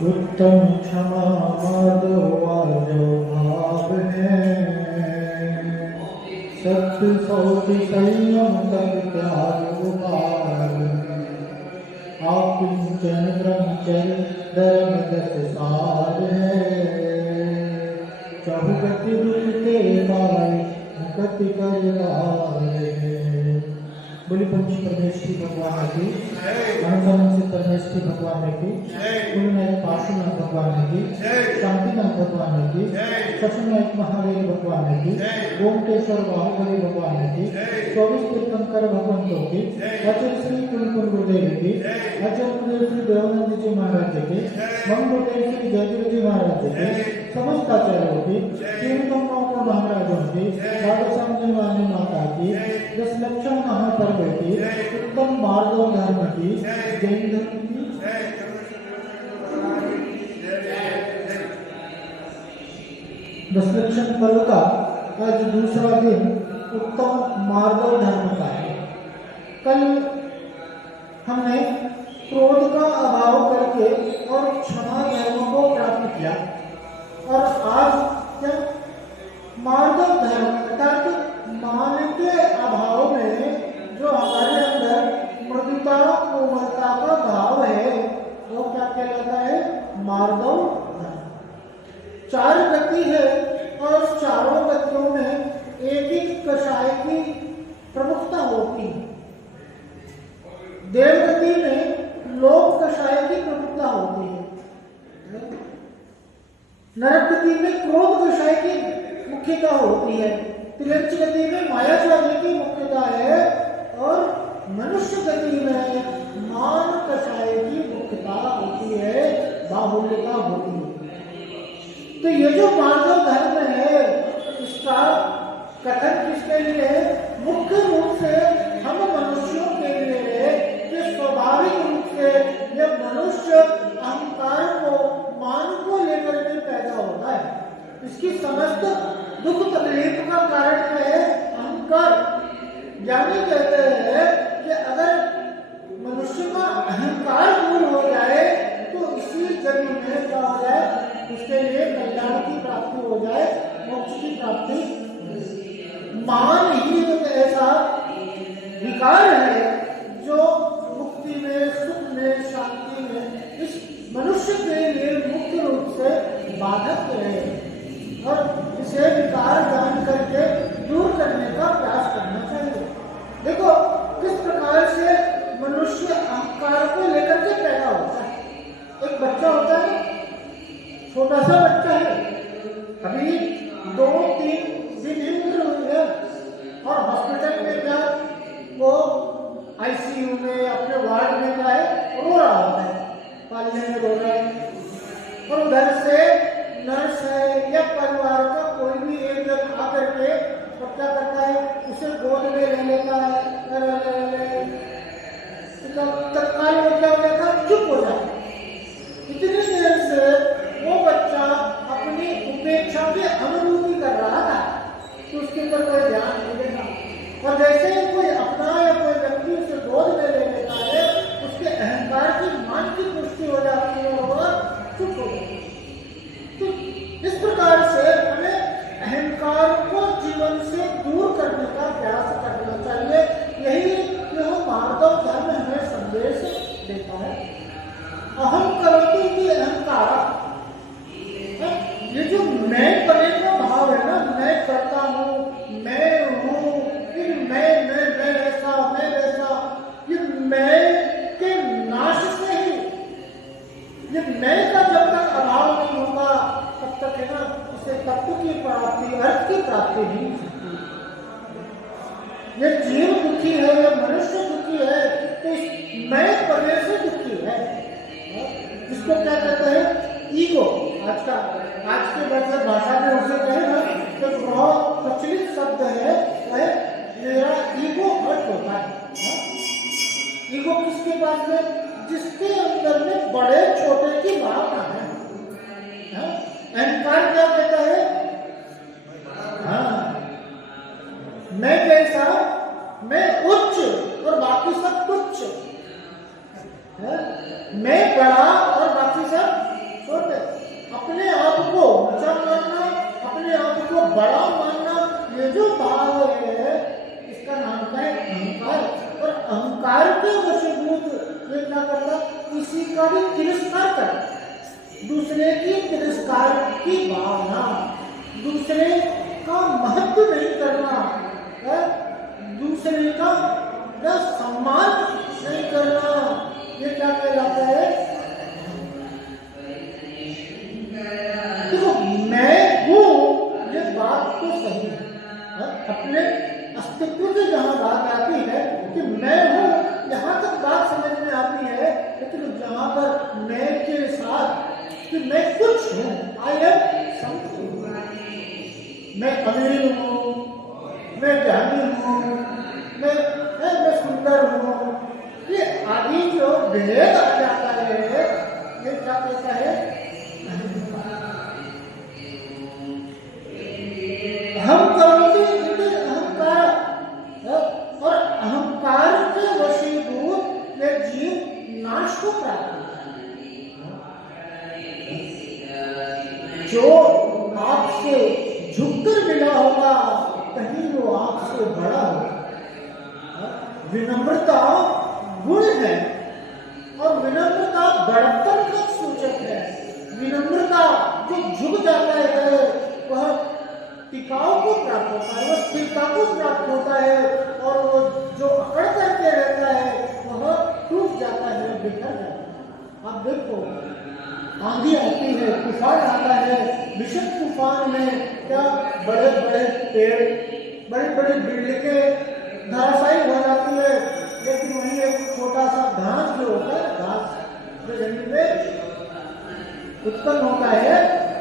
उत्तम क्षमा माधवार्य भाव है, सत्य सौख्य संयम तब त्याग उपाय, आकिंचन ब्रह्मचर्य धर्म दस सार है, चहुगति दुखते पाए मुक्ति कर लाए। बोली पंची परमेश्वरी भगवान की, अनुपम से परमेश्वरी भगवान की, गुरुनायक पार्श्वनाथ भगवान की, शांतिनाथ भगवान की, सचनायक महावीर भगवान की, ओमकेश्वर बाहुबली भगवान की, 24 तीर्थंकर भगवंतों की, अचल श्री कुलकुल गुरुदेव की, अचल गुरुदेव श्री देवानंद जी महाराज की, मंगलदेव श्री जयदेव जी महाराज की, समस्त आचार्यों की, महाराजों की, राधा स्वामी वाणी माता की, 10 लक्षण महापर्व की, उत्तम मार्गों धर्म की, जैन धर्म की, 10 लक्षण पर्व का आज दूसरा दिन उत्तम मार्गों धर्म का है। कल हमने क्रोध का अभाव करके और क्षमा धर्म को प्राप्त किया और आज क्या मार्गव धर्म अर्थात मान के अभाव में जो हमारे अंदर मृदुता कोमलता का भाव है वो क्या कहलाता है? मार्गव धर्म। 4 गति है और चारों गतियों में एक एक कषाय की प्रमुखता होती है। देव गति में लोक कषाय की प्रमुखता होती है, नरक गति में क्रोध कषाय की मुख्यता होती है, तिरंच गति में मायाचार्य की मुख्यता है और मनुष्य गति में मान कषाय की मुख्यता होती है, बाहुल्यता होती है। तो ये जो मार्गव धर्म है इसका कथन किसके लिए है? मुख्य रूप से हम मनुष्यों के लिए है कि स्वाभाविक रूप से यह मनुष्य अहंकार को मान को लेकर के पैदा होता है। इसकी समस्त दुख तकलीफ का कारण है अहंकार। ज्ञानी कहते हैं कि अगर मनुष्य का अहंकार दूर हो जाए तो इसी जन्म में क्या हो जाए? उसके लिए कल्याण की प्राप्ति हो जाए, मोक्ष की प्राप्ति। मान ही एक ऐसा विकार है जो मुक्ति में, सुख में, शांति में इस मनुष्य के लिए मुख्य रूप से बाधक है और इसे विकार जान करके दूर करने का प्रयास करना चाहिए। देखो किस प्रकार से मनुष्य अहंकार को लेकर के पैदा होता है। एक बच्चा होता है, छोटा सा बच्चा है, अभी 2-3 दिन ही उम्र हुई है और हॉस्पिटल में क्या वो आईसीयू में अपने वार्ड में क्या है रो रहा होता है, पालने में रो रहा है और उधर से नर्स है या परिवार का कोई भी एक जन आकर के और क्या करता है? उसे गोद में ले लेता है, तत्काल में क्या हो जाता है? चुप हो जाता है। इतनी देर से वो बच्चा अपनी उपेक्षा की अनुभूति कर रहा था तो उसके ऊपर कोई ध्यान नहीं देता और जैसे ही कोई अपना या कोई व्यक्ति उसे गोद में ले लेता है उसके अहंकार की मान की पुष्टि हो जाती है और चुप हो जाता है। तो इस प्रकार से हमें अहंकार को जीवन से दूर करने का प्रयास करना चाहिए। यही यह मार्गव धर्म हमें संदेश देता है। अहम करोति की अहंकार, ये जो मैं बने का भाव है ना, मैं करता हूँ, मैं हूँ, फिर मैं ऐसा, मैं वैसा, ये मैं के नाश से ही, ये मैं का जब तक अभाव नहीं होगा तब तक है ना इसे तत्व की प्राप्ति, अर्थ की प्राप्ति नहीं हो सकती। ये जीव दुखी है, ये मनुष्य दुखी है तो इस मैं पने से दुखी है। इसको क्या कहते हैं? ईगो। आज के भाषा में उसे कहे ना तो बहुत प्रचलित शब्द है मेरा ईगो हर्ट होता है। ईगो किसके पास में? जिसके अंदर में बड़े छोटे की भावना है। अहंकार क्या कहता है? मैं कैसा? मैं उच्च और बाकी सब तुच्छ। मैं बड़ा और बाकी सब बड़ा मानना, ये जो भाव है इसका नाम क्या है? अहंकार। और अहंकार के वशीभूत ये क्या करता? किसी का भी तिरस्कार करता, दूसरे की तिरस्कार की भावना, दूसरे का महत्व नहीं करना, दूसरे का सम्मान नहीं करना, ये क्या कहलाता है? देखो मैं हूं, ये बात तो सही है, अपने अस्तित्व से जहां बात आती है कि मैं हूं, यहां तक बात समझ में आती है। लेकिन जहां पर मैं के साथ कि मैं कुछ हूं, आई एम समथिंग, मैं अमीर हूं, मैं ज्ञानी हूं, मैं सुंदर हूं, ये आदि जो भेद आ जाता है, ये क्या कहता है? हम करोगे इतने अहंकार, और अहंकार के वशीभूत ये जीव नाश को प्राप्त होता है। जो आपसे झुककर मिला होगा, कहीं वो आपसे बड़ा होगा। विनम्रता गुण है, और विनम्रता बड़प्पन का सूचक है। विनम्रता जो झुक जाता है वह टिकाऊ को प्राप्त होता है, वह स्थिरता को प्राप्त होता है, और वो जो अकड़ करके रहता है वह टूट जाता है, बिखर जाता है। आप देखो आंधी आती है, तूफान आता है, भीषण तूफान में क्या बड़े बड़े पेड़, बड़ी बड़ी बिल्डिंगें धराशायी हो जाती है, लेकिन वहीं एक छोटा सा घास जो होता है, घास जो जमीन में उत्पन्न होता है,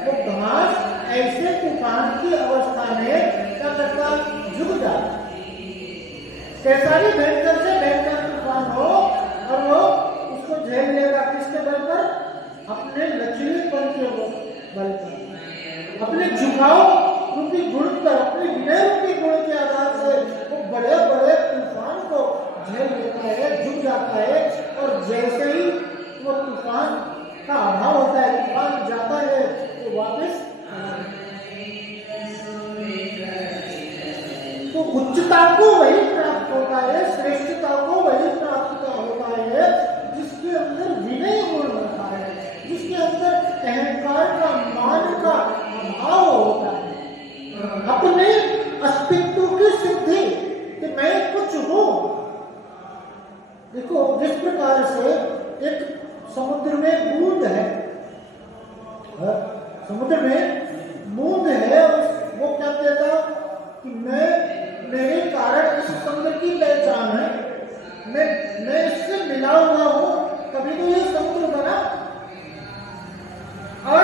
वो घास ऐसे तूफान की अवस्था में क्या करता? झुक जाता। कैसा भी भयंकर से भयंकर तूफान हो, और वो उसको झेल लेगा किसके बल पर? अपने लचीलेपन के बल पर, अपने झुकाव रूपी गुण पर, अपने विनय रूपी गुण के आधार से वो बड़े बड़े तूफान को झेल लेता है, झुक जाता है। और जैसे ही वो तूफान का अभाव होता है, तूफान जाता है, तो वापस तो उच्चता को वही प्राप्त होता है, श्रेष्ठता को वही प्राप्त होता है जिसके अंदर विनय गुण होता है, जिसके अंदर अहंकार का, मान का अभाव होता है, अपने अस्तित्व की सिद्धि कि मैं कुछ हूं। देखो जिस प्रकार से एक समुद्र में बूंद है, समुद्र में बूंद है, वो क्या कहता कि मेरे कारण इस समुद्र की पहचान है, मैं इससे मिला हुआ हूं, तभी तो ये समुद्र बना, और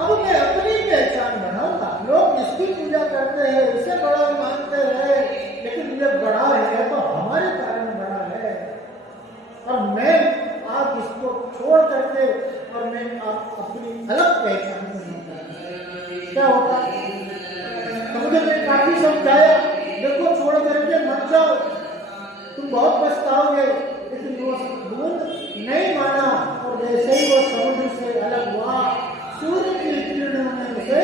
अब मैं अपनी पहचान बनाऊंगा। लोग इसकी पूजा करते हैं, इसे बड़ा मानते हैं, लेकिन ये बड़ा है तो हमारे कारण बड़ा है, और मैं आप इसको छोड़ करके और मैं आप अपनी अलग पहचान बनाऊंगा। क्या होता? समुद्र ने काफी समझाया, देखो छोड़ करके मत जाओ, तुम बहुत पछताओगे, लेकिन वो बूंद नहीं माना, और जैसे ही वो समुद्र से अलग हुआ, सूर्य की किरणों में उसे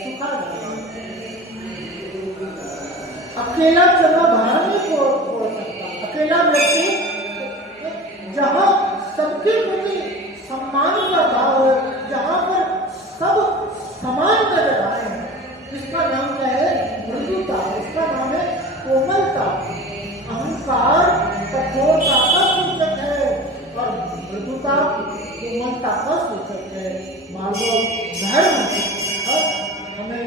सुखा दिया। अकेला चलो बाहर नहीं छोड़ सकता। अकेला व्यक्ति जहां सबके प्रति सम्मान का भाव है, जहां पर सब समान नजर आए हैं, इसका नाम क्या है? मृदुता, इसका नाम है कोमलता। अहंकार कठोरता का सूचक है, और मृदुता कोमलता का सूचक है। मानव धर्म हमें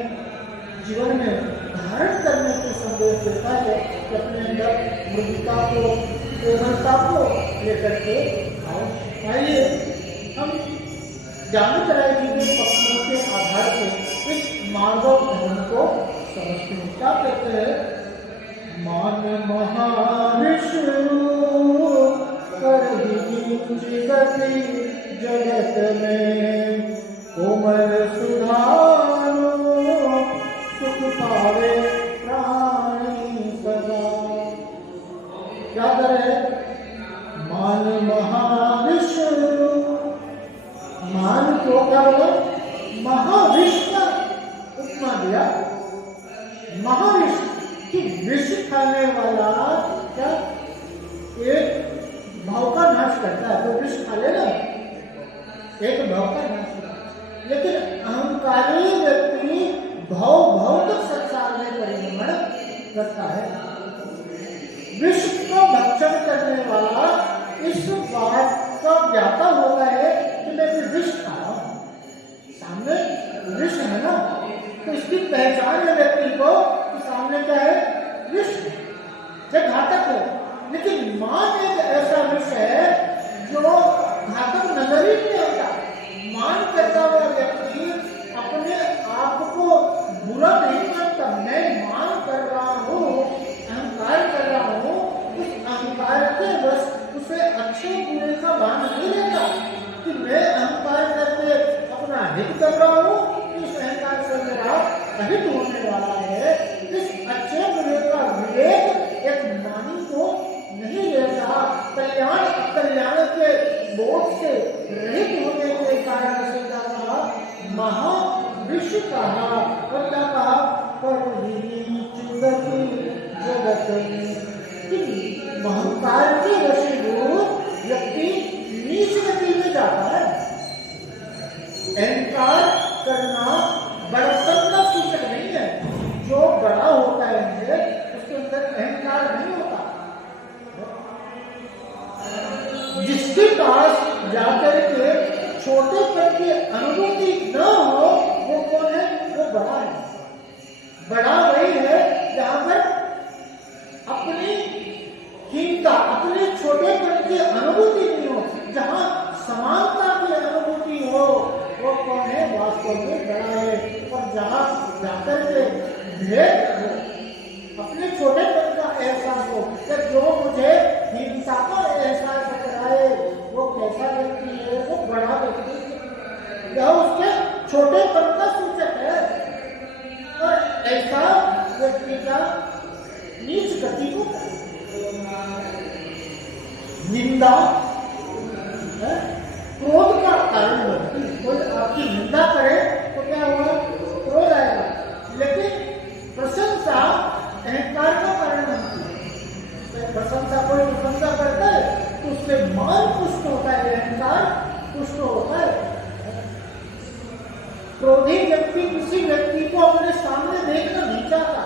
जीवन में धारण करने की संदेश देता है कि अपने अंदर मृदुता को, कोमलता को लेकर के आओ। आइए हम ज्ञान कराए गए पक्षियों के आधार से इस मानव धर्म को समझते हैं। क्या कहते हैं? मान महाविष्णु कर गति जगत में, कोमल सुधारो सुख पावे प्राणी सदा। क्या करे? मान महाविष्णु, मान को क्या बोला? महाविष्णु उपमा दिया, करता है, तो विष खा लेना एक भाव का नाश होगा। लेकिन अहंकारी व्यक्ति भौतिक संसार में परिभ्रमण करता है। विष को भक्षण करने वाला इस बात का ज्ञाता होता है कि मैं भी विष खा रहा हूं। सामने विष है ना, तो इसकी पहचान है व्यक्ति को कि सामने क्या है, विष है, घातक है। लेकिन मान एक ऐसा विष है जो घातक नजर ही नहीं आता। मान करता हुआ व्यक्ति अपने आप को बुरा नहीं मानता, मैं मान कर रहा हूँ, अहंकार कर रहा हूँ, उस अहंकार के बस उसे अच्छे बुरे का भान नहीं रहता कि मैं अहंकार करके अपना हित कर रहा हूँ, इस अहंकार से मेरा अहित होने वाला है। इस अच्छे बुरे का विवेक एक मानी को नहीं रहता। कल्याण अकल्याण के बोध से रहित होने के कारण से कहा महाविष कहा, और क्या कहा, पर जगत अहंकार के वशीभूत व्यक्ति नीच गति में जाता है। अहंकार करना बड़प्पन का सूचक नहीं है। जो बड़ा होता है उसके अंदर अहंकार नहीं होता। जिसके पास जाकर के छोटेपन की अनुभूति न हो वो कौन है, वो बड़ा है। बड़ा वही है जहां पर अपनी हीनता, अपने छोटेपन की अनुभूति नहीं हो, जहां समानता की अनुभूति हो, वो कौन है, वास्तव में बड़ा है। और जहां जाकर के भेद हो, अपने छोटेपन का एहसास हो, कि जो मुझे हिंसा का एहसास कराए वो कैसा व्यक्ति है, वो बड़ा व्यक्ति है। यह उसके छोटेपन का सूचक है। और ऐसा व्यक्ति का नीच गति को निंदा क्रोध का कारण बनती है। कोई आपकी निंदा करे तो क्या होगा, क्रोध आएगा। लेकिन प्रशंसा अहंकार का कारण बनती है। प्रशंसा कोई प्रशंसा करता है तो उससे मान पुष्ट होता है, अहंकार पुष्ट होता है। क्रोधी व्यक्ति किसी व्यक्ति को अपने सामने देखना नहीं चाहता,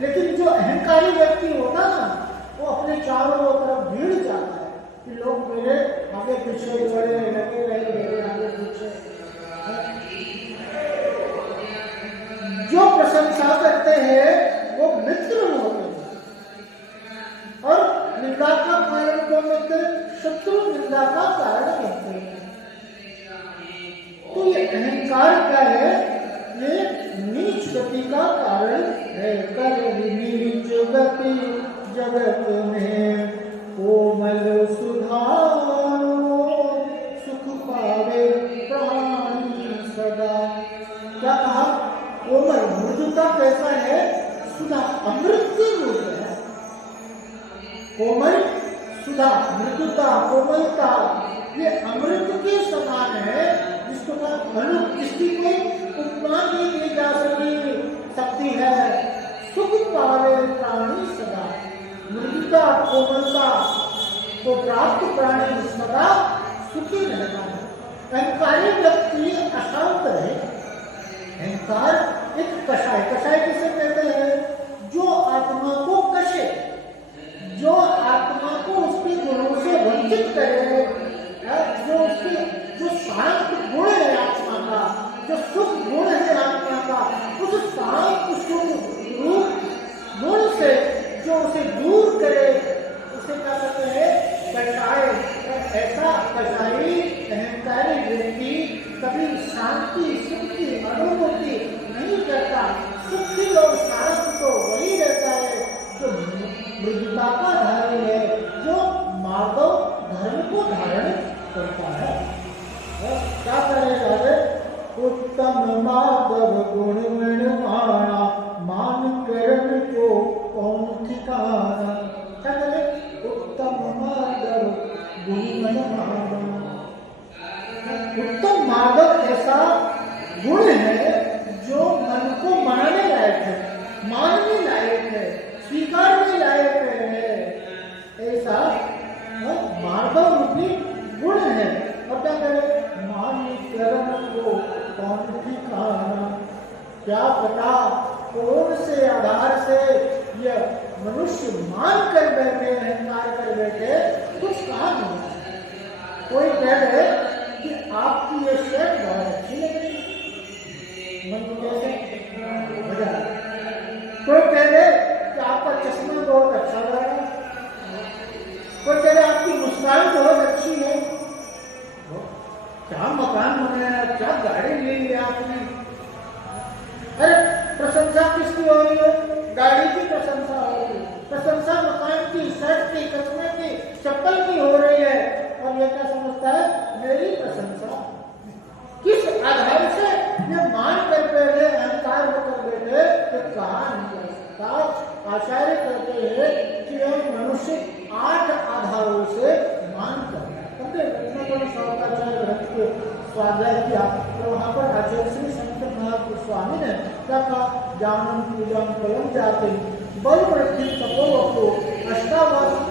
लेकिन जो अहंकारी व्यक्ति होता ना, वो अपने चारों तरफ भीड़ जाता है कि लोग मेरे आगे पीछे लगे रहे, मेरे आगे पीछे। जो प्रशंसा करते हैं वो मित्र होते हैं, और निंदा का कारण कौन बनते हैं, शत्रु निंदा का कारण बनते हैं। तो ये अहंकार क्या है, ये नीच गति का कारण है। कर नीच गति जगत में कोमल सुधारो, सुख पावे प्राणी सदा। क्या कहा, कोमल मृदुता कैसा है, सुधा अमृत की रूप है। कोमल सुधा, मृदुता, कोमलता, ये अमृत के समान है, जिसको जिसकी कोई उपमा नहीं की जा सकती है। सुख पावे प्राणी सदा, मृदुता कोमलता को प्राप्त प्राणी सदा सुखी रहता है। अहंकारी व्यक्ति अशांत रहे। अहंकार एक कषाय, कषाय किसे कहते हैं, जो आत्मा को कषे, जो आत्मा को उसके गुणों से वंचित करे, जो उसके जो शांत गुण है आत्मा का, जो सुख गुण है आत्मा का, उस शांत सुख रूप गुण से जो उसे दूर करे, उसे क्या कहते हैं, कषाय। ऐसा कषाई अहंकारी व्यक्ति कभी शांति सुख की अनुभूति नहीं करता। सुखी और शांत तो वही रहता है जो मृदुता का धारण है, जो माधव धर्म को धारण करता है। क्या करेगा रे, उत्तम माधव गुण माना, मान कर्म को कौन ठिकाना। क्या करे, उत्तम माधव गुण माना। उत्तम माधव ऐसा गुण है जो मन को मानने लायक है, मानने लायक है, स्वीकारने लायक है। ऐसा और क्या करे, मानीकरण को कौन ठिकाना, क्या पता कौन से आधार से यह मनुष्य मान कर बैठे, अहंकार कर बैठे, कुछ कहा नहीं। कोई कह रहे कि आपकी ये शर्ट बहुत अच्छी लग रही है, मन को कैसे मजा। कोई कह रहे कि आपका चश्मा बहुत अच्छा लग रहा है, कोई कह रहे आपकी मुस्कान बहुत अच्छी है, क्या मकान बनाया, क्या गाड़ी ले ली आपने। अरे प्रशंसा किसकी हो रही है, गाड़ी की प्रशंसा हो रही है, प्रशंसा मकान की, शर्ट की, चश्मे की, चप्पल की हो रही है, और ये क्या समझता है मेरी प्रशंसा। किस आधार से ये मान कर पहले अहंकार होकर बैठे तो कहा नहीं जा सकता। आचार्य कहते हैं कि यह मनुष्य 8 आधारों से मान कर स्वाध्याय किया, तो वहाँ पर आचार्य श्री शंकर महापुरुष स्वामी ने क्या कहा, ज्ञानम पूजम फलम जाते बल वृद्धि तपोवतो अष्टावासिक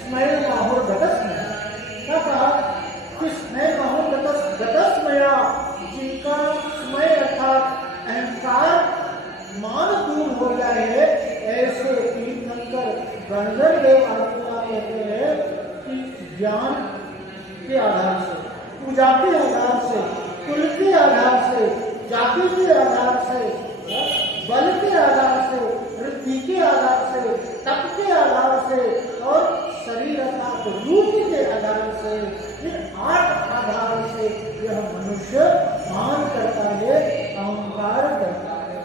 स्मय माहुर घटस्मय। क्या कहा कि स्मय माहुर घटस्मया, जिनका स्मय अर्थात अहंकार मान दूर हो जाए, ऐसे तीर्थंकर गणधर देव आत्मा कहते हैं कि ज्ञान के आधार से, पूजा के आधार से, कुल के आधार से, जाति के आधार से, बल के आधार से, वृद्धि के आधार से, तप के आधार से और शरीर अर्थात रूप के आधार से, इन 8 आधार से यह मनुष्य मान करता है, अहंकार करता है।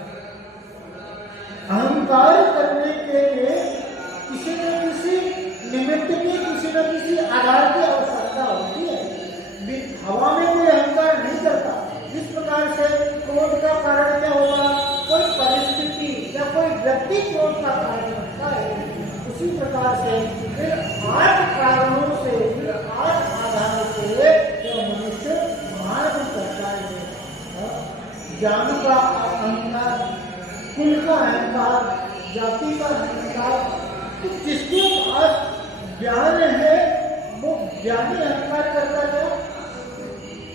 अहंकार करने के लिए किसी न किसी निमित्त की, किसी न किसी आधार की आवश्यकता होती है। हवा में कोई अहंकार नहीं करता। जिस प्रकार से क्रोध का कारण क्या होगा, कोई परिस्थिति या कोई व्यक्ति क्रोध का कारण बनता है, उसी प्रकार से इन 8 कारणों से, इन 8 आधारों से यह मनुष्य मार्ग करता है। ज्ञान का अहंकार, कुल का अहंकार, जाति का अहंकार, तो जिसके पास ज्ञान है वो ज्ञानी अहंकार करता है।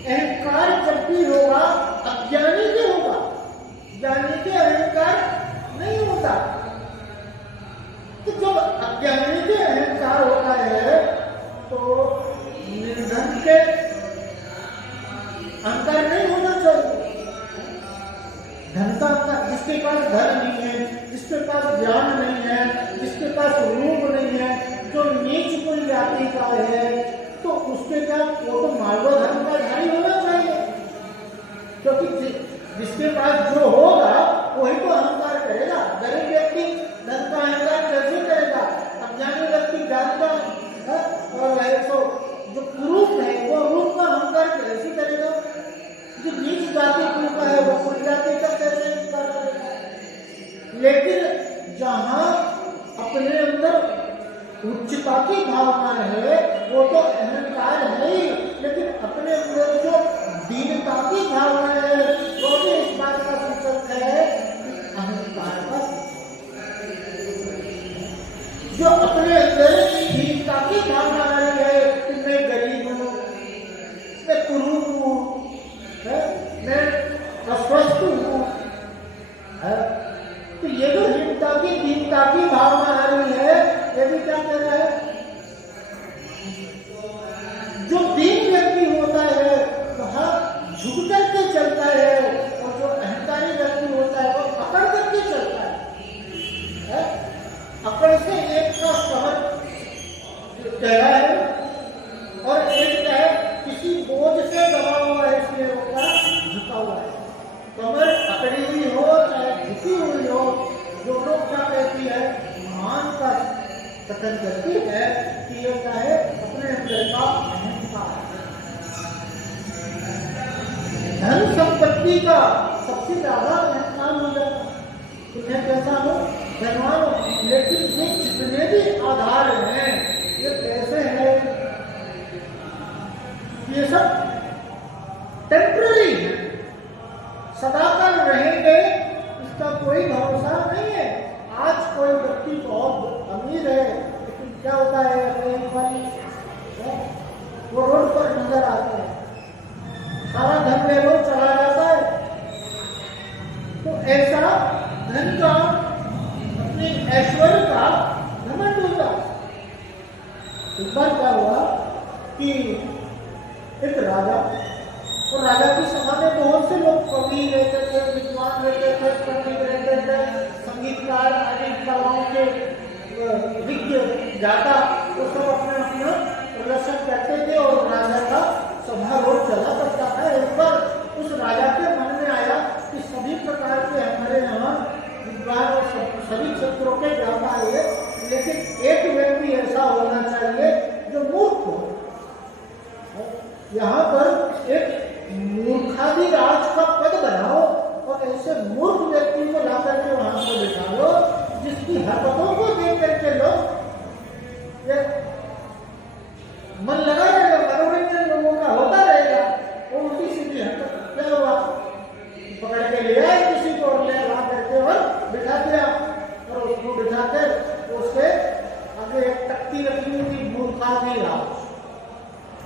अहंकार जब भी होगा अज्ञानी के होगा, ज्ञानी के अहंकार नहीं होता। तो जब अज्ञानी के अहंकार होता है तो निर्धन के अहंकार नहीं होना चाहिए। धन का अहंकार, जिसके पास धन नहीं है, जिसके पास ज्ञान नहीं है, जिसके पास रूप नहीं है, जो नीच कुल जाति का है, तो उसके क्या, वो तो मालवा धर्म का धारी होना चाहिए। क्योंकि जिसके पास जो होगा वही तो अहंकार करेगा। गरीब व्यक्ति धन का अहंकार कैसे करेगा, अज्ञानी व्यक्ति जानता और जो कुरूप है वो रूप का अहंकार कैसे करेगा। जो नीच जाति कुल का है वो कुल जाति का कैसे अहंकार करेगा। लेकिन जहाँ अपने अंदर उच्चता की भावना है वो तो अहंकार है ही, लेकिन अपने अंदर जो दीनता की भावना है वो भी इस बात का सूचक है कि अहंकार का। जो अपने अंदर दीनता की भावना आ रही है कि मैं गरीब हूँ, मैं कुरूप हूँ, मैं अस्वस्थ हूँ, तो ये जो दीनता की भावना आ रही है, ये भी क्या कर रहा है। जो दीन व्यक्ति होता है वह झुक करके चलता है, और जो अहंकारी व्यक्ति होता है वो अकड़ करके चलता है। अकड़ से एक का कमर गहरा है और एक का है किसी बोझ से दबा हुआ है, इसलिए वो झुका हुआ है। कमर अकड़ी हुई हो चाहे झुकी हुई हो, दोनों क्या कहती है, मान का कथन करती है कि ये क्या है, अपने अंदर का अहंकार। धन संपत्ति का सबसे ज्यादा अहंकार हो जाता है, तुम्हें कैसा हो, धनवान हो। लेकिन ये जितने भी आधार हैं ये कैसे है, ये सब टेम्पररी है, सदाकाल रहेंगे इसका कोई भरोसा नहीं है। आज कोई व्यक्ति बहुत अमीर है, लेकिन क्या होता है, वो रोड पर नजर एक राजा, और राजा की सभा में बहुत से लोग कवि रहते थे, विद्वान रहते थे, पंडित रहते थे, संगीतकार आदि कलाओं के विज्ञ ज्ञाता, वो सब अपने अपना प्रदर्शन करते थे और राजा का सभा रोज चला करता था। एक बार उस राजा के मन में आया कि सभी प्रकार के हमारे यहाँ विद्वान और सभी क्षेत्रों के ज्ञाता है, लेकिन एक व्यक्ति ऐसा होना चाहिए जो मूर्ख हो। यहाँ पर एक मूर्खाधिराज का पद बनाओ और ऐसे मूर्ख व्यक्ति को ला करके वहां पर बिठा लो, जिसकी हरकतों को देख करके लोग मन लगा रहेगा, मनोरंजन लोगों का होता रहेगा। वो उल्टी सीधी हरकत क्या हुआ, पकड़ के ले आए किसी को और ले ला करके और बिठा दिया, और उसको बिठाकर उसके आगे एक तख्ती रखी हुई थी, मूर्खाधिराज,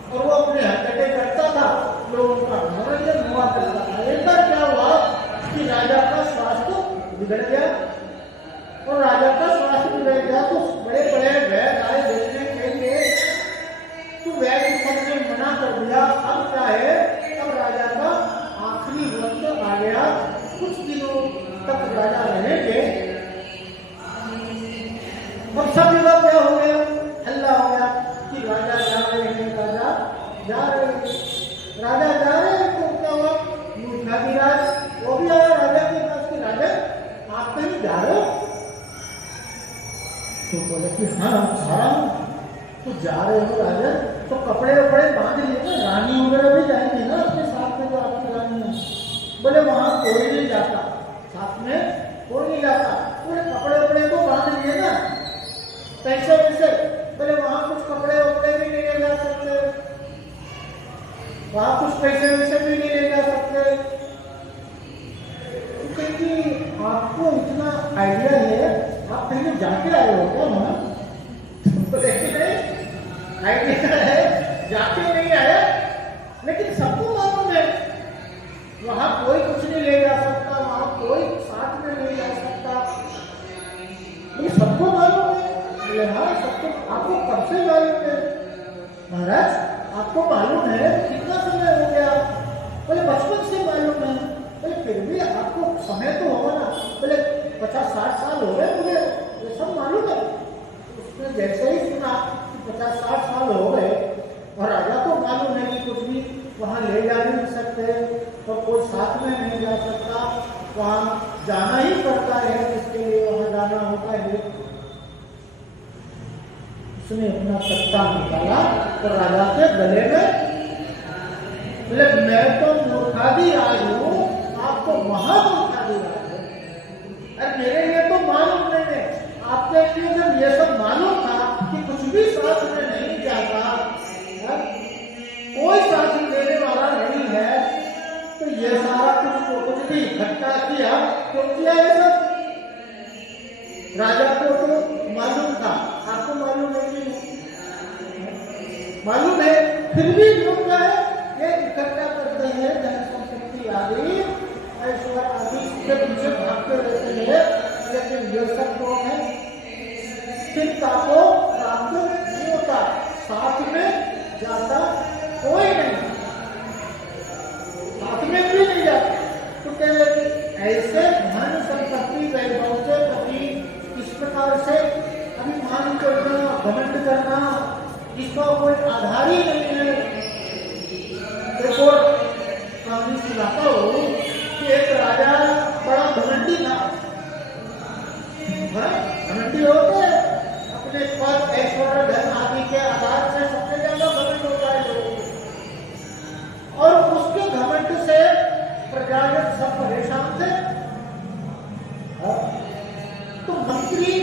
और वो अपने हरकतें करता था, लोगों का मनोरंजन हुआ करता था। एक बार क्या हुआ कि राजा का स्वास्थ्य बिगड़ गया, और राजा का स्वास्थ्य बिगड़ गया तो बड़े बड़े वैद्य आए देखने के लिए, तो वैद्य सबने मना कर दिया। अब क्या है, अब राजा का आखिरी वक्त आ गया, कुछ दिनों तक राजा रहेंगे। अब सब जगह क्या हो गया, हल्ला हो गया कि राजा जा रहे हैं, राजा जा रहे हैं, राजा जा रहे हैं। तो क्या हुआ, मूर्खाधिराज वो भी आया राजा के पास कि राजा आप कहीं जा रहे हो? तो बोले कि हाँ जा रहा हूँ। तो जा रहे हो राजा, तो कपड़े वपड़े बांध लिए, रानी वगैरह भी जाएंगे ना अपने साथ में, जो आपकी रानी है। बोले वहां कोई नहीं जाता, साथ में कोई नहीं जाता। बोले कपड़े वपड़े को बांध लिए ना, पैसे वैसे, बोले वहां कुछ कपड़े वपड़े भी नहीं ले जा सकते, वहां कुछ पैसे वैसे भी नहीं ले जा सकते। क्योंकि आपको इतना आइडिया है, आप कहीं जाके आए हो क्या वहां? बोले नहीं, आइडिया है, जाके नहीं आया, लेकिन सबको मालूम है वहां कोई कुछ नहीं ले जा सकता, वहां कोई साथ में नहीं जा सकता, ये सबको मालूम है। बोले हाँ सबको, आपको कब से मालूम है? महाराज आपको मालूम है, कितना समय हो गया? बोले बचपन से मालूम है। बोले फिर भी आपको समय तो होगा ना? बोले 50-60 साल हो गए मुझे, ये सब मालूम है। उसने जैसे ही सुना कि 50-60 साल हो गए, और राजा को मालूम है कि कुछ भी वहाँ ले जा नहीं सकते, और कोई साथ में नहीं जा सकता, वहाँ जाना ही पड़ता है, जिसके लिए वहाँ जाना होता है। उसने अपना तख्ता निकाला और राजा के गले में, बोले मैं तो मूर्खाधिराज हूँ, आप तो महामूर्खाधिराज है। अरे मेरे लिए तो मालूम नहीं है, आपके लिए जब ये सब मालूम था कि कुछ भी साथ में नहीं जाता, कोई साथ देने वाला नहीं है, तो ये सारा कुछ भी इकट्ठा किया, तो किया ये सब? राजा को तो मालूम था, आपको मालूम नहीं है, मालूम है, फिर भी लोग क्या है, ये इकट्ठा करते हैं, धन संपत्ति आदि ऐश्वर्य आदि के पीछे भागते रहते हैं, लेकिन ये सब कौन है? चिंता को प्राप्त नहीं होता, साथ में जाता कोई नहीं, साथ में भी नहीं जाता। तो कहते ऐसे धन संपत्ति वैभव के प्रति इस प्रकार से अभिमान करना, घमंड करना, इसका कोई आधार ही नहीं है। देखो कहानी सुनाता हूँ कि एक राजा बड़ा घमंडी था, घमंडी होते हैं अपने पद ऐश्वर्य धन आदि के आधार से, सबसे ज्यादा घमंड होता है लोगों को, और उसके घमंड से प्रजाजन सब परेशान थे। तो मंत्री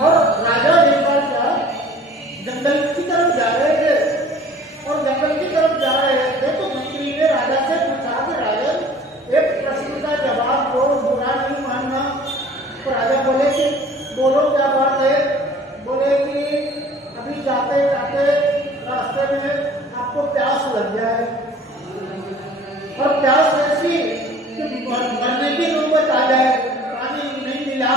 और राजा एक बार क्या जंगल की तरफ जा रहे थे, और जंगल की तरफ जा रहे थे तो मंत्री ने राजा से पूछा कि राजन एक प्रश्न का जवाब दो, बुरा नहीं मानना। तो राजा बोले कि बोलो क्या बात है? बोले कि अभी जाते जाते रास्ते में आपको प्यास लग जाए, और प्यास ऐसी कि मरने की नौबत आ जाए, पानी नहीं मिला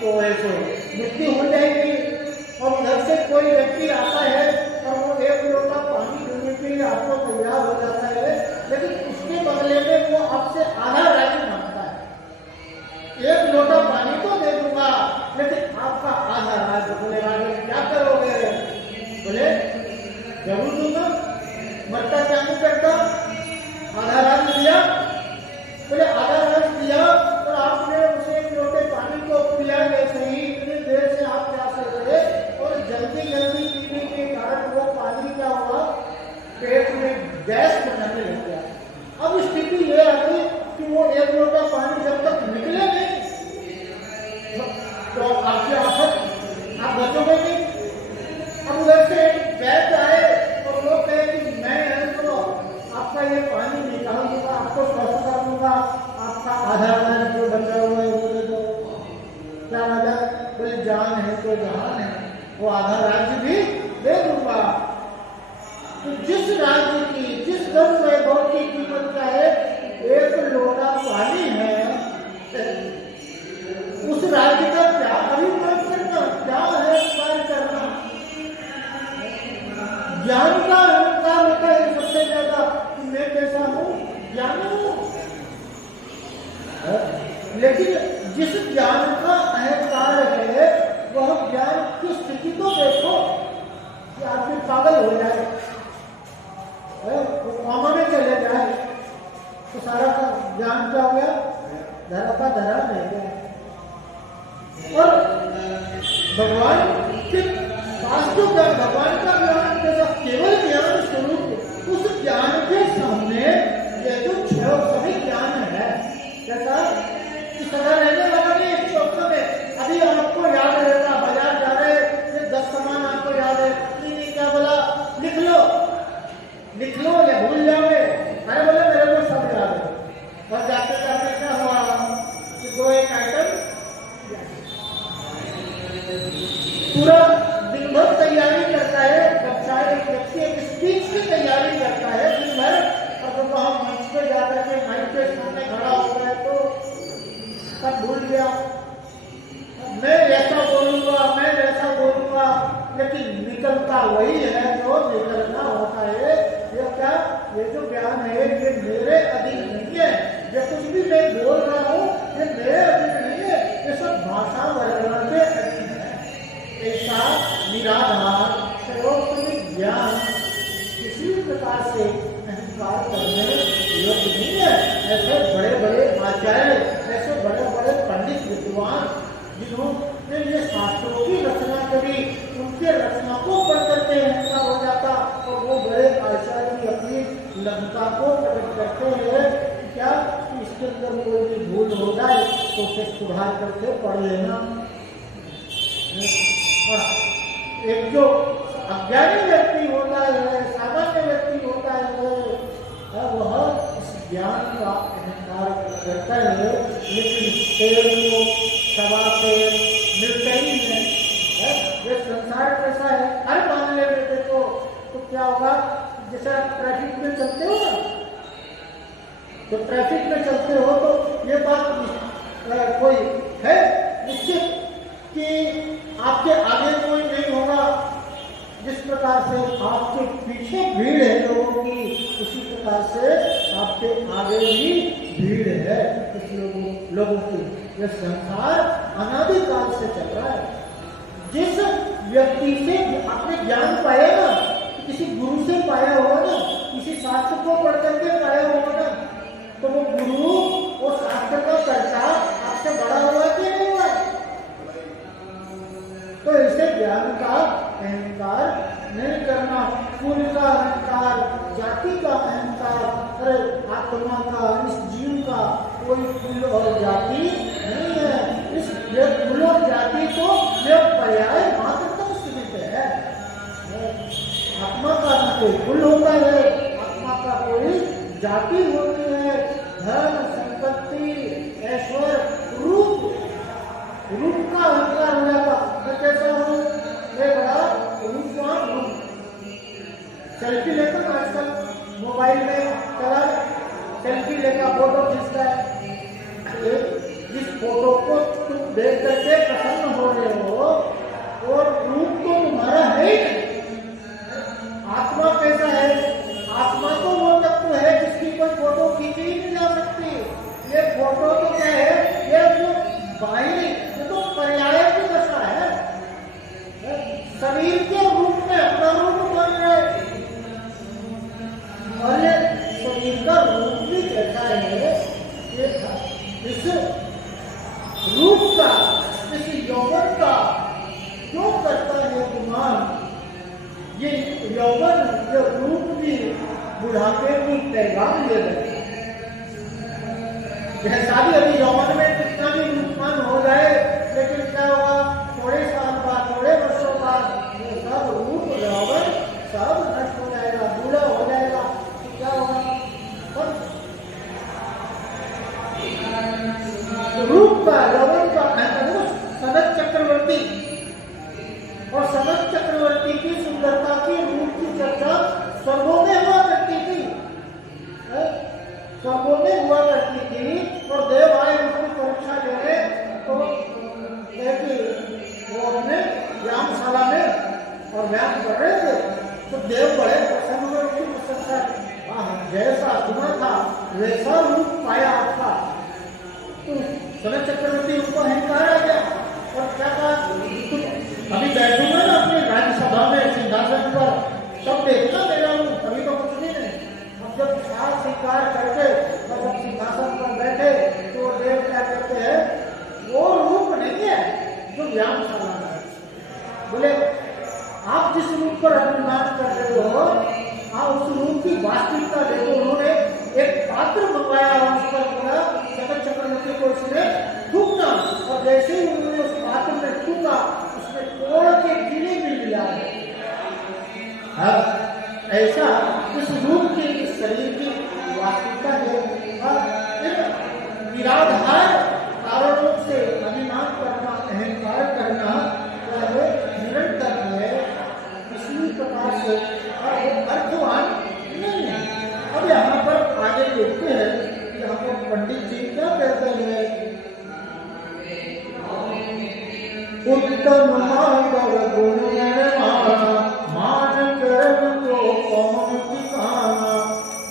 तो ऐसे मृत्यु हो जाएगी। और उधर से कोई व्यक्ति आता है और वो एक लोटा पानी पीने के लिए आपको करता क्या नहीं करता? आधा राज दिया, बोले आधा राज दिया और आपने उसे एक लोटे पानी को पिया जैसे ही, इतनी देर से आप प्यासे थे और जल्दी जल्दी पीने के कारण वो पानी क्या हुआ, पेट में गैस बनाने लग गया। अब स्थिति ये आ गई कि वो एक लोटा पानी जब तक निकले नहीं तो आपकी आफत, आप बचोगे नहीं। अब उधर से वैद्य आए और लोग कहे कि मैं तो आपका ये पानी निकाल दूंगा, आपको स्वस्थ कर दूंगा, आपका आधा राज जो बचा हुआ है वो दे दो। क्या वजह? कोई जान है तो जहान है, वो आधा राज्य भी दे दूंगा। तो जिस राज्य की, जिस धन वैभव की कीमत क्या है, एक लोटा पानी है, उस राज्य का क्या अभिमान करना, क्या है कार्य करना। ज्ञान का अहंकार होता है सबसे ज्यादा कि मैं कैसा हूं, ज्ञान हूं। लेकिन जिस ज्ञान का अहंकार है वह ज्ञान की स्थिति को देखो कि आदमी पागल हो जाए, वो कॉमा में चले जाए तो सारा का ज्ञान क्या हो गया, धरा का धरा रह गया। और भगवान के पास जो ज्ञान, भगवान का ज्ञान जैसा केवल ज्ञान स्वरूप, उस ज्ञान के सामने ये जो सभी ज्ञान है, जैसा सदा रहने वाला नहीं एक चौथा में। अभी आपको याद रहेगा, बाजार जा रहे ये 10 सामान आपको याद है, क्या बोला, लिख लो या भूल जाओगे। अरे बोले मेरे को सब याद है, और जाते जाते क्या हुआ कि 2-1 आइटम पूरा दिन भर तैयारी करता है। जब चाहे एक व्यक्ति एक स्पीच की तैयारी करता है दिन भर, और जब वहां मंच पे जाकर के माइक के सामने खड़ा हो गया तो सब भूल गया, मैं ऐसा बोलूंगा, मैं वैसा बोलूंगा, लेकिन निकलता वही है जो निकलना होता है। ये क्या, ये जो ज्ञान है ये मेरे अधीन नहीं है, ये कुछ भी मैं बोल रहा हूँ ये मेरे अधीन नहीं है, ये सब भाषा वर्णन के अधीन है। ऐसा निराधार सर्वोत्तम ज्ञान किसी प्रकार से अहंकार करने योग्य नहीं है। ऐसे बड़े बड़े आचार्य, ऐसे बड़े बड़े पंडित विद्वान जिन्होंने ये शास्त्रों की रचना करी, उनके रचना को पढ़ करके अहंकार हो जाता और वो बड़े आचार्य की अपनी लंका को प्रकट करते हैं। क्या इसके अंदर कोई भी भूल हो जाए तो उसे सुधार करके पढ़ लेना। और एक जो अज्ञानी व्यक्ति होता है, सामान्य व्यक्ति होता है, वह इस ज्ञान का अहंकार करता है, लेकिन पेड़ को सवा से मिलता ही नहीं है। ये संसार कैसा है, हर मान ले बेटे तो क्या होगा, जैसे आप ट्रैफिक में चलते हो ना, तो ट्रैफिक में चलते हो तो ये बात कोई है निश्चित कि आपके आगे कोई नहीं होगा, जिस प्रकार से आपके पीछे भीड़ है लोगों की, उसी प्रकार से आपके आगे भी भीड़ है कुछ लोगों की। यह संसार अनादिकाल से चल रहा है। जिस व्यक्ति से आपने ज्ञान पाया ना, किसी गुरु से पाया होगा ना, किसी शास्त्र को पढ़ करके पाया होगा ना, तो वो गुरु वो शास्त्र का कर्ता आपसे बड़ा हुआ कि नहीं हुआ? तो इसे ज्ञान का अहंकार नहीं करना। कुल का अहंकार, जाति का अहंकार, अरे आत्मा का, इस जीव का कोई कुल और जाति नहीं है। इस कुल और जाति को यह पर्याय मात्र तक सीमित है। आत्मा का न कोई कुल होता है, आत्मा का कोई जाति होती है। धन, संपत्ति, ऐश्वर्य, रूप का अहंकार हो जाता। मैं कैसा हूँ, मैं बड़ा रूपवान हूँ। सेल्फी लेकर आजकल मोबाइल में चला, सेल्फी लेकर फोटो खींचता है। जिस फोटो को तुम देख करके प्रसन्न हो रहे हो और रूप तो तुम्हारा है ही नहीं। आत्मा कैसा है, आत्मा तो वो तत्व है जिसकी कोई फोटो खींची ही नहीं जा सकती। ये फोटो तो क्या है, ये जो बाहरी, ये तो पर्याय की दशा है। शरीर के रूप में अपना रूप बन रहे, कैसा है, इस रूप का, इस यौवन का जो करता है गुमान, ये यौवन जो रूप भी बुढ़ापे की पैगाम ले रहे हैं। जैसा भी अभी यौवन में कितना भी रूपमान हो जाए, लेकिन क्या होगा, थोड़े साल बाद, थोड़े वर्षों बाद ये सब रूप यौवन सब नष्ट हो जाएगा, बूढ़ा हो जाएगा। तो क्या होगा, रूप का, यौवन का सनत चक्रवर्ती, और सनत चक्रवर्ती की सुंदरता की, रूप की चर्चा स्वर्गों में हुआ करती थी, स्वर्गों में हुआ करती थी। और देव आए उसकी परीक्षा लेने, तो वो अपने व्यायामशाला में और व्यायाम कर रहे थे, तो देव बड़े प्रसन्न हुए, उसकी प्रशंसा, जैसा सुना था वैसा रूप पाया आपका। तो सनत चक्रवर्ती उनको अहंकार आ गया और क्या कहा, अभी बैठूंगा ना अपनी राज्यसभा में सिंहासन पर, सब देखना मेरा रूप, अभी तो कुछ नहीं है। अब जब साथ स्वीकार करके और जब सिंहासन पर बैठे, तो देव क्या कहते हैं, वो रूप नहीं है जो व्यायामशाला है। बोले आप जिस रूप पर अभिमान कर रहे हो, आप उस रूप की वास्तविकता देखो। उन्होंने एक पात्र मंगवाया और उस पर बोला, सनत चक्रवर्ती को उसने थूकना, और जैसे ही उन्होंने उस पात्र में थूका, उसने तोड़ के गिले मिल लिया। ऐसा इस रूप के, इस शरीर की वास्तविकता है। निराधार कारणों से अभिमान करना, अहंकार करना क्या है, निरंतर है, इसी प्रकार से अर्थवान नहीं है। अब यहाँ पर आगे देखते हैं कि यहाँ पर पंडित जी क्या कहते हैं, उत्तम माधव गुण मान कर्म को कौन ठिकाना,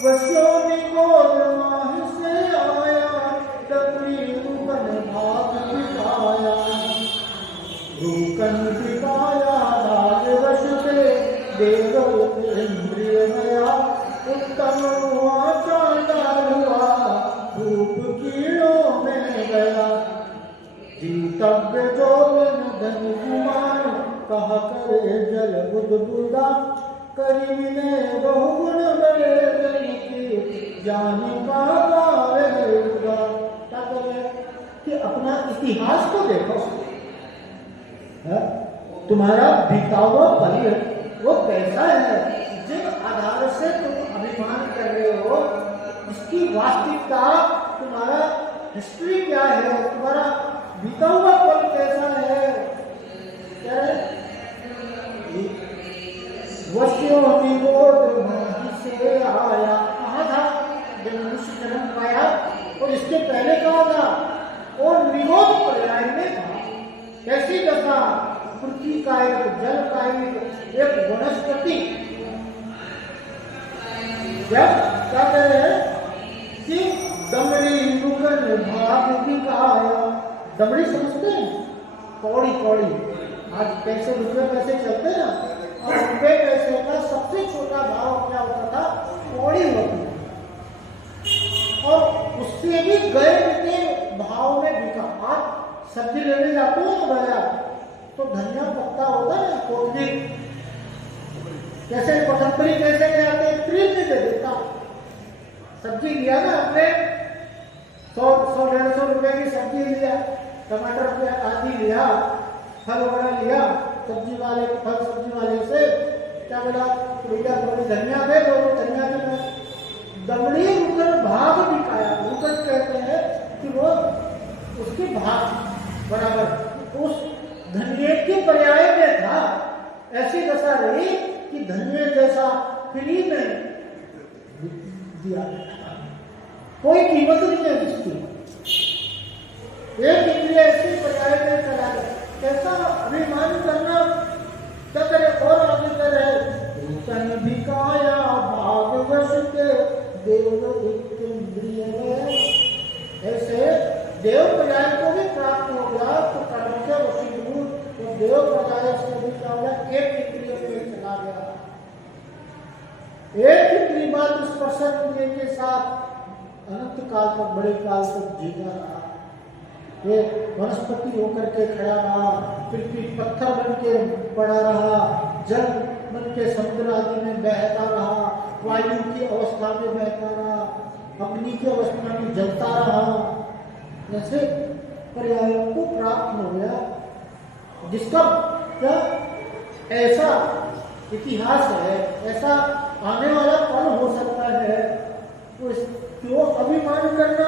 वश्यों निकोल माहि से आया, तपरी रूपन भाग दिखाया, रूपन दिखाया भाग वश से, देव इंद्रिय गया, उत्तम हुआ चांडाल हुआ, रूप कीड़ों में गया, जीतव्य जो धन गुमान, कहा करे जल बुदबुदा, करी विनय बहुगुण बड़े जन की, जाने का गावेगा। क्या करे कि अपना इतिहास को देखो, तुम्हारा बीता हुआ पल वो कैसा है, जिन आधार से तुम अभिमान कर रहे हो, इसकी वास्तविकता, तुम्हारा हिस्ट्री क्या है, तुम्हारा बीता हुआ पल कैसा है। क्या है, वश्यों निरोध माहि से आया, कहाँ था जब मनुष्य जन्म पाया, और इसके पहले कहा था, और निरोध पर्याय में था। कैसी दशा, पृथ्वी का एक, जल का एक वनस्पति, जब क्या कह रहे हैं कि दमड़ी नुगन भाग दिखाया, दमड़ी समझते हैं, कौड़ी कौड़ी, आज पैसे रुपये पैसे चलते हैं, और रुपये पैसे का सबसे छोटा भाव क्या होता था, कौड़ी होती है, और उससे भी गए के भाव में बिका। आप सब्जी लेने जाते हो ना बाजार, तो धनिया पत्ता होता है, कोथमीर, कैसे पटंपरी कैसे ले आते हैं, त्रिल में दे देता। सब्जी लिया ना आपने, 100-150 रुपए की सब्जी लिया, टमाटर आदि लिया, फल वगैरह लिया, सब्जी वाले, फल सब्जी वाले से क्या बोला, भैया थोड़ी धनिया दे दो, धनिया दे। दमड़ी रुकन भाग दिखाया, रुकन कहते हैं कि वो उसके भाग बराबर उस धनिये के पर्याय में था। ऐसी दशा रही कि धनिये जैसा फ्री में दिया, कोई कीमत नहीं है इसकी। एक इंद्रिय ऐसी पर्याय में चला गया, कैसा अभिमान करना, क्या करे, और आगे कह रहे, तन भिकाया भाग वश के, देव इंद्रिय ऐसे देव पर्याय को भी प्राप्त हो गया, तो कर्म के वशीभूत, तो देव पर्याय से भी क्या हो गया, एक इंद्रिय में चला गया। एक इंद्रिय मात्र स्पर्शन इंद्रिय के साथ अनंत काल तक, बड़े काल तक जीता रहा। ये वनस्पति होकर के खड़ा रहा, फिर पत्थर बन के पड़ा रहा, जल बन के समुद्र आदि में बहता रहा, वायु की अवस्था में बहता रहा, अग्नि की अवस्था में जलता रहा। ऐसे पर्यायों को प्राप्त हो गया, जिसका क्या ऐसा इतिहास है, ऐसा आने वाला पल हो सकता है। तो क्यों अभिमान करना?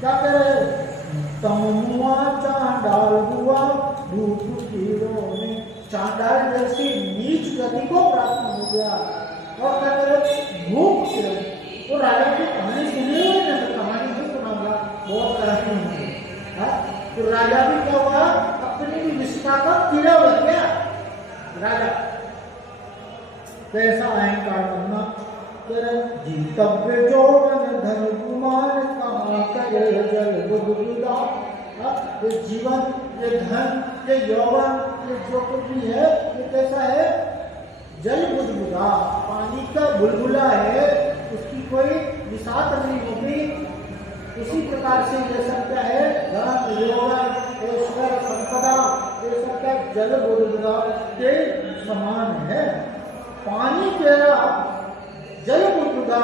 क्या करे? तमुआ चांडाल हुआ धूप कीड़ों में, चांडाल जैसी नीच गति को प्राप्त हो गया। और क्या करे? भूख से। तो राजा की कहानी सुनी हुई ना, तो कहानी भी सुनाऊंगा, बहुत कहानी है। तो राजा भी क्या हुआ? अपनी निष्ठा का कीड़ा बन गया राजा। कैसा अहंकार करना? जीतव्य जौवन धन गुमान कहाँ करे जल बुदबुदा। ये जीवन, ये धन, ये यौवन, ये जो कुछ भी है, ये कैसा है? जल बुदबुदा, पानी का बुलबुला है, उसकी कोई निशात नहीं होगी। इसी प्रकार से ये सब क्या है? धन, यौवन, ऐश्वर्य, संपदा, ये सब क्या जल बुदबुदा के समान है। पानी तेरा जल बुदबुदा,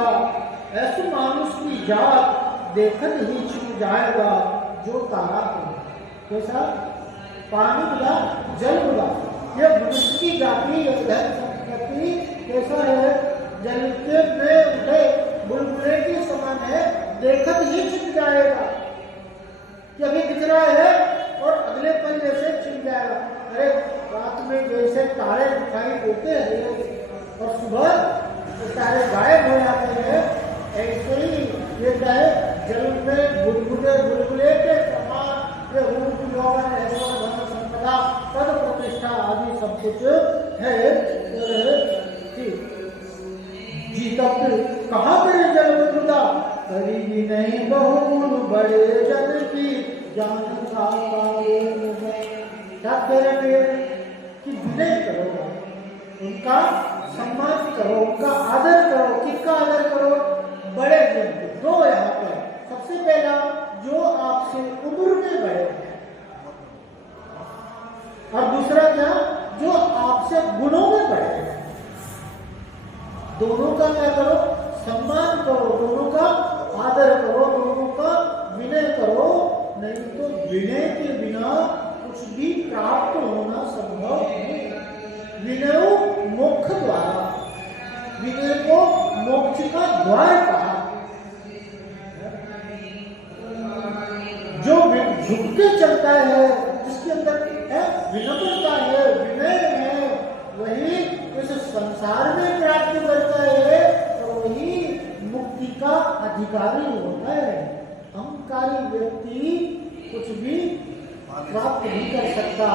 ऐसे मानुष की जात देखत ही छिप जाएगा जो तारा को। कैसा? पानी बुदा, जल बुदा। ये मनुष्य की जाति संपत्ति कैसा है? जल के में उठे बुलबुले के समान है, देखत ही छिप जाएगा। कि अभी दिख रहा है और अगले पल जैसे छिप जाएगा। अरे रात में जैसे तारे दिखाई देते हैं और सुबह तारे गायब हो जाते हैं, ऐसे ही ये क्या है? जल में बुलबुले बुलबुले के समान ये रूप, यौवन, ऐश्वर्य, धन, संपदा, पद, प्रतिष्ठा आदि सब कुछ है। जीतव्य कहाँ करे जल बुदबुदा, करीबी नहीं बहु बड़े जन की जान का क्या करेंगे? कि विनय करो, उनका सम्मान करो, उनका आदर करो। किसका आदर करो? बड़े जन। दो यहाँ पर, सबसे पहला जो आपसे उम्र में बड़े हैं, और दूसरा क्या? जो आपसे गुणों में बड़े हैं। दोनों का क्या करो? सम्मान करो, दोनों का आदर करो, दोनों का विनय करो। नहीं तो विनय के बिना कुछ भी प्राप्त होना संभव नहीं। विनय मोक्ष द्वारा, विनय को मोक्ष का द्वार कहा। जो झुक के चलता है, जिसके अंदर विनम्रता है, विनय है, वही इस संसार में प्राप्त करता है और वही मुक्ति का अधिकारी होता है। अहंकारी व्यक्ति कुछ भी प्राप्त नहीं कर सकता।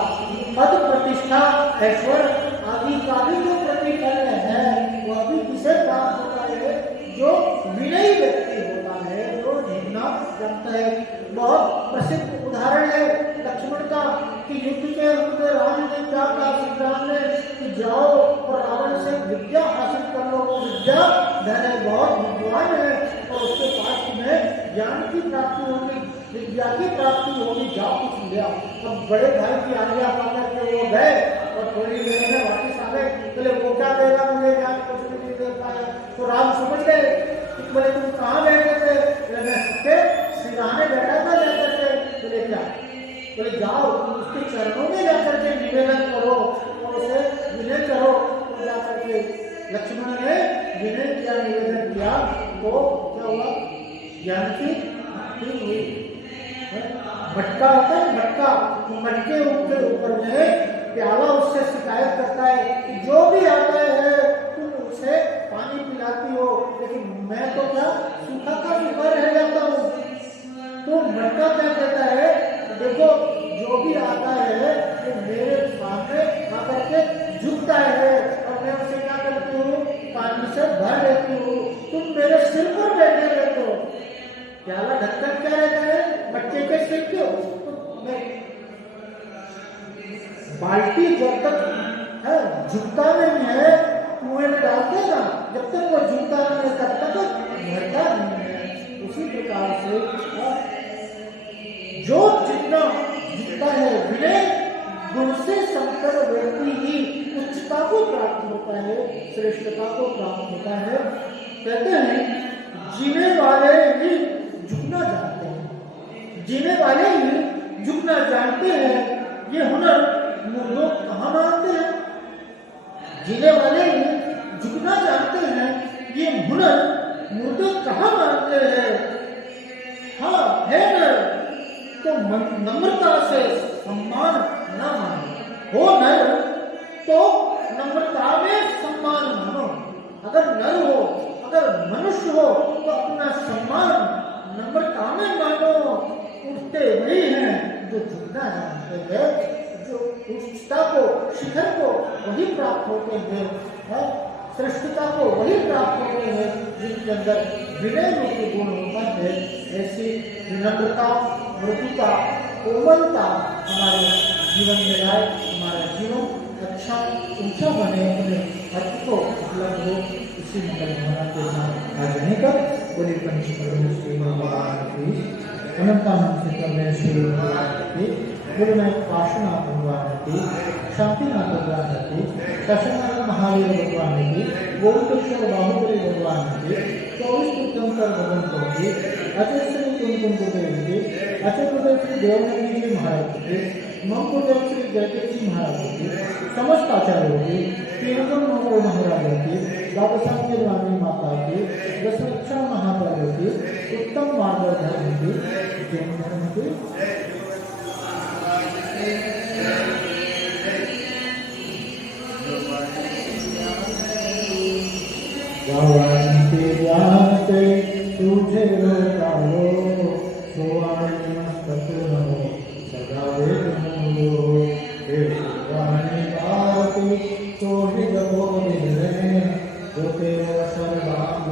पद, प्रतिष्ठा, ऐश्वर्य आदि का भी जो प्रतिफल है वह भी किसे प्राप्त होता है? जो विनयी व्यक्ति होता है, जो झुकना जानता है। बहुत प्रसिद्ध उदाहरण है लक्ष्मण का कि युद्ध के अंत में राम ने क्या कहा श्रीराम ने कि जाओ और रावण से विद्या हासिल कर लो। वो विद्या धन बहुत विद्वान है और उसके पास में ज्ञान की प्राप्ति होगी, विद्या की प्राप्ति होगी, जाओ कुछ लिया। अब बड़े भाई की आज्ञा पाकर के वो गए और थोड़ी देर में वापिस आ गए। बोले वो क्या देगा मुझे, ज्ञान कुछ नहीं दे पाया। तो राम समझ गए। बोले तुम कहाँ बैठे थे? सिराने बैठा था जाकर के। बोले क्या? बोले जाओ उसके चरणों में जाकर के निवेदन करो और उसे विनय करो। तो जाकर के लक्ष्मण ने विनय किया, निवेदन किया, तो क्या हुआ? ज्ञान की प्राप्ति हुई। मटका होता है, मटका, मटके के ऊपर में प्याला उससे शिकायत करता है कि जो भी आता है तुम उसे पानी पिलाती हो, लेकिन मैं तो क्या सूखा का सूखा रह जाता हूँ। तो मटका क्या कहता है? देखो जो भी आता है वो मेरे सामने आकर के झुकता है और मैं उसे क्या करती हूँ? पानी से भर देती हूँ। तुम मेरे सिर पर बैठे रहते हो। प्याला ढक्कन क्या रहता है? मटके के सिर के हो। तो मैं बाल्टी जब तक है झुकता नहीं है कुएं में डालते ना, जब तक वो झुकता नहीं है तब तक भरता नहीं है। उसी होता है। कहते हैं जीने वाले ही झुकना जानते हैं, जीने वाले ही झुकना जानते हैं, ये हुनर लोग कहाँ मानते हैं? जीने वाले ही झुकना जानते हैं, ये हुनर मुर्दे कहाँ मानते हैं? हाँ है न तो नम्रता से सम्मान न मानो, हो नर तो नम्रता में सम्मान मानो। अगर नर हो, अगर मनुष्य हो तो अपना सम्मान नम्रता में मानो। उठते वही हैं जो झुकना जानते हैं, जो उच्चता को, शिखर को वही प्राप्त होते हैं, श्रेष्ठता को वही प्राप्त होते हैं जिनके अंदर विनय रूपी गुण होता है। ऐसी विनम्रता, मृदुता, कोमलता हमारे जीवन में आए, हमारा जीवन अच्छा ऊंचा बने, अपने अर्थ को उपलब्ध हो। इसी मंगल भावना के साथ आज कर बोले पंच श्री भगवान की अनंतानंद से करने श्री भगवान की गुरु में पाशुना भगवान की, शांतिनाथ भगवान की, दशनाथ महावीर भगवान की, गोविंदेश्वर बाहुबली भगवान की, 24 तीर्थंकर भगवंतों की, अजय श्री कुंकुम देवी की, अजय गुरुदेव श्री देवनंदी जी महाराज की, मम गुरुदेव श्री जयदेव जी महाराज की, समस्त आचार्यों की, तीर्थम नौकर महाराजा की, दादासाहेब रानी माता की, दशरक्षण महाप्रभु की, उत्तम मार्गदर्शन की, जैन धर्म की जानते तुझे रोकालो, सोवानी मस्तक रहो सदा वेदनो, वाणी भारती तो ही जगो निर्णय, तो तेरा सर्वांग